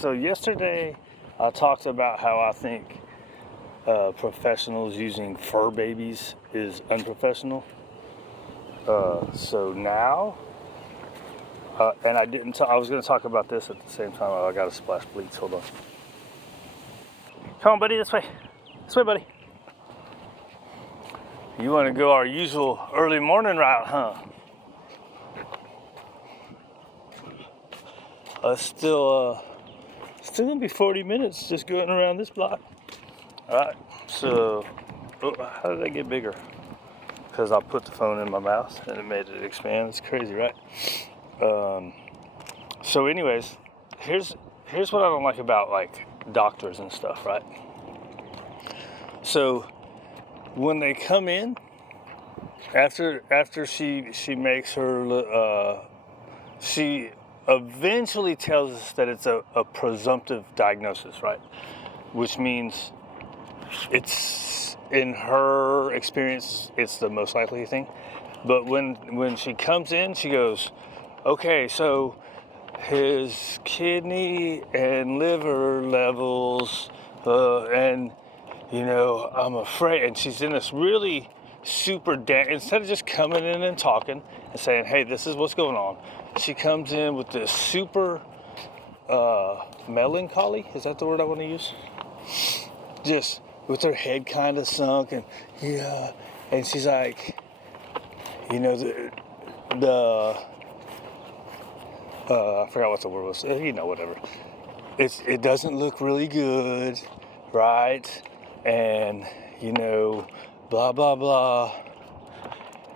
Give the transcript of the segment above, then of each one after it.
So yesterday I talked about how I think professionals using fur babies is unprofessional. So now, and I didn't. I was going to talk about this at the same time. Oh, I got to splash bleach. Hold on. Come on, buddy. This way. This way, buddy. You want to go our usual early morning route, huh? Still gonna be 40 minutes just going around this block. All right. So, how did I get bigger? Because I put the phone in my mouth and it made it expand. It's crazy, right? So, anyways, here's what I don't like about like doctors and stuff, right? So, when they come in after she makes her she eventually tells us that it's a presumptive diagnosis, right? Which means it's, in her experience, it's the most likely thing. But when she comes in, she goes, okay, so his kidney and liver levels, and I'm afraid. And she's in this really super instead of just coming in and talking and saying, hey, this is what's going on, she comes in with this super melancholy. Is that the word I want to use? Just with her head kind of sunk, and and she's like, I forgot what the word was. Whatever. It doesn't look really good, right? And blah blah blah.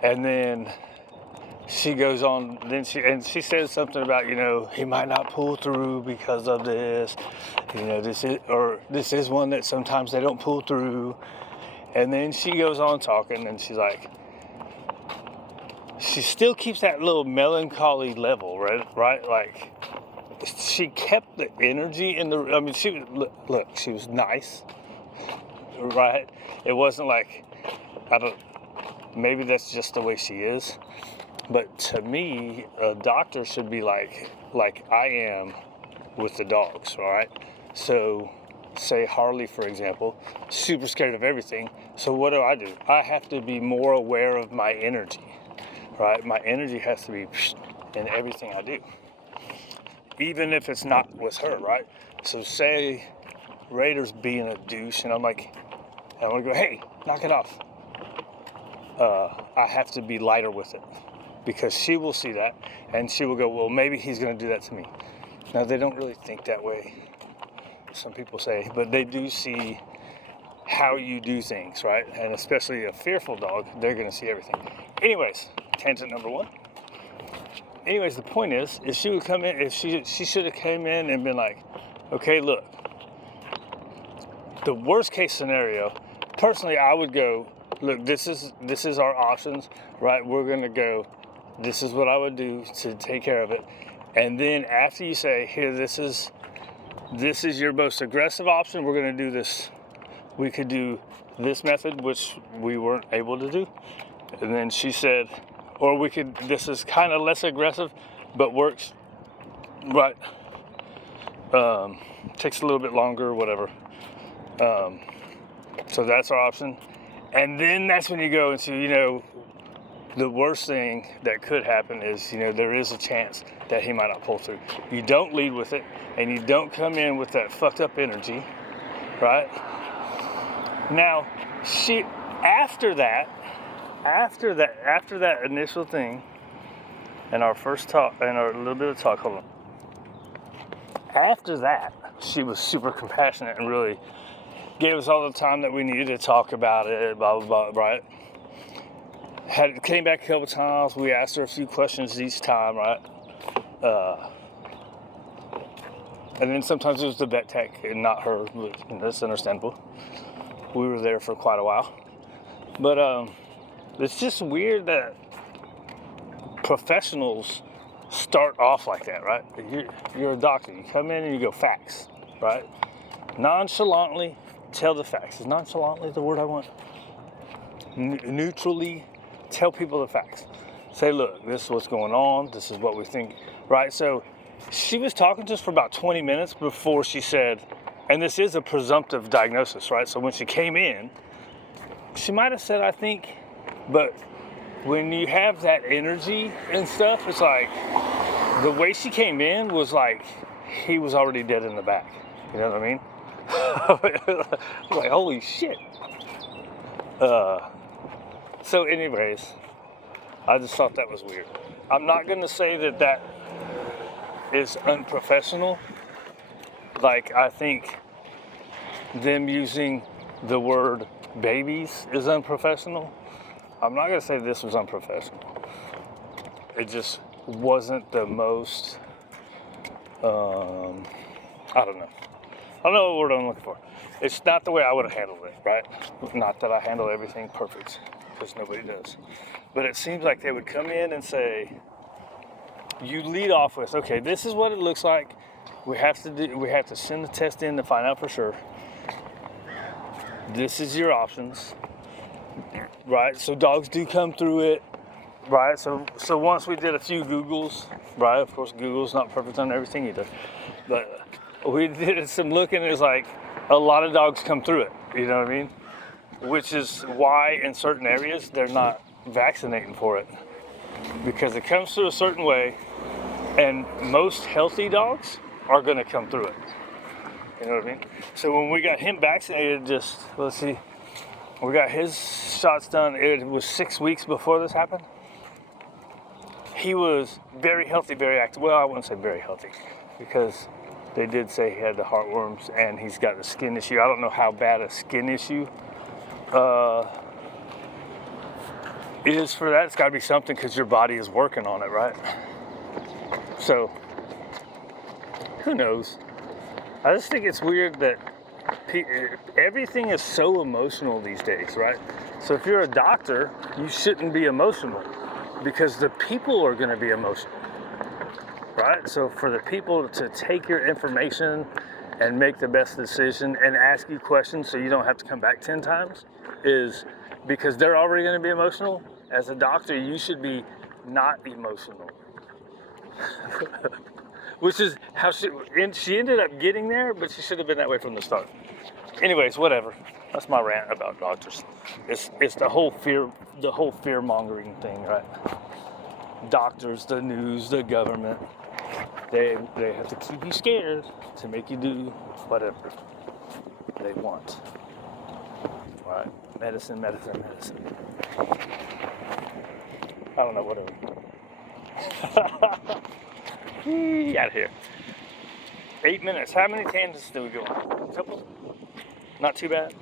And then she goes on. Then she says something about he might not pull through because of this. This is one that sometimes they don't pull through. And then she goes on talking, and she's like, she still keeps that little melancholy level, right? Like, she kept the energy in the. I mean, she was nice, right? It wasn't like, maybe that's just the way she is. But to me, a doctor should be like I am with the dogs, all right? So, say Harley, for example, super scared of everything. So what do? I have to be more aware of my energy, right? My energy has to be in everything I do, even if it's not with her, right? So say Raider's being a douche, and I'm going to go, hey, knock it off. I have to be lighter with it, because she will see that, and she will go, well, maybe he's going to do that to me. Now, they don't really think that way, some people say, but they do see how you do things, right? And especially a fearful dog, they're going to see everything. Anyways, tangent number one. Anyways, the point is, if she would come in, if she should have came in and been like, okay, look, the worst case scenario, personally, I would go, look, this is our options, right? We're going to go, this is what I would do to take care of it. And then after you say, here, this is your most aggressive option, we're going to do this. We could do this method, which we weren't able to do. And then she said, or we could, this is kind of less aggressive, but works, right? Takes a little bit longer, whatever. So that's our option. And then that's when you go into, the worst thing that could happen is, there is a chance that he might not pull through. You don't lead with it, and you don't come in with that fucked up energy, right? Now, after that initial thing, and our first talk, and our little bit of talk, hold on. After that, she was super compassionate and really gave us all the time that we needed to talk about it, blah, blah, blah, right? Came back a couple times. We asked her a few questions each time, right? And then sometimes it was the vet tech and not her, but that's understandable. We were there for quite a while. But it's just weird that professionals start off like that, right? You're a doctor. You come in and you go facts, right? Nonchalantly tell the facts. Is nonchalantly the word I want? Neutrally tell people the facts. Say, look, this is what's going on. This is what we think, right? So she was talking to us for about 20 minutes before she said, and this is a presumptive diagnosis, right? So when she came in, she might have said, I think, but when you have that energy and stuff, it's like, the way she came in was like, he was already dead in the back. You know what I mean? Like, holy shit. So anyways, I just thought that was weird. I'm not gonna say that that is unprofessional. Like, I think them using the word babies is unprofessional. I'm not gonna say this was unprofessional. It just wasn't the most, I don't know. I don't know what word I'm looking for. It's not the way I would have handled it, right? Not that I handle everything perfect, because nobody does. But it seems like they would come in and say, you lead off with, okay, this is what it looks like. We have to send the test in to find out for sure. This is your options, right? So dogs do come through it, right? So once we did a few Googles, right? Of course, Google's not perfect on everything either, but we did some looking. It's like a lot of dogs come through it. You know what I mean? Which is why in certain areas they're not vaccinating for it, because it comes through a certain way, and most healthy dogs are going to come through it. You know what I mean? So when we got him vaccinated, let's see, we got his shots done. It was 6 weeks before this happened. He was very healthy, very active. Well, I wouldn't say very healthy, because they did say he had the heartworms and he's got a skin issue. I don't know how bad a skin issue is for that. It's got to be something, because your body is working on it, right? So, who knows? I just think it's weird that everything is so emotional these days, right? So if you're a doctor, you shouldn't be emotional, because the people are going to be emotional, right? So for the people to take your information and make the best decision and ask you questions so you don't have to come back 10 times is because they're already going to be emotional. As a doctor, you should be not emotional. Which is how she ended up getting there, but she should have been that way from the start. Anyways, whatever. That's my rant about doctors. It's the whole fear mongering thing, right? Doctors, the news, the government, they have to keep you scared to make you do whatever they want. Right? Medicine. I don't know, whatever. Out of here. 8 minutes. How many tangents do we go on? A couple? Not too bad.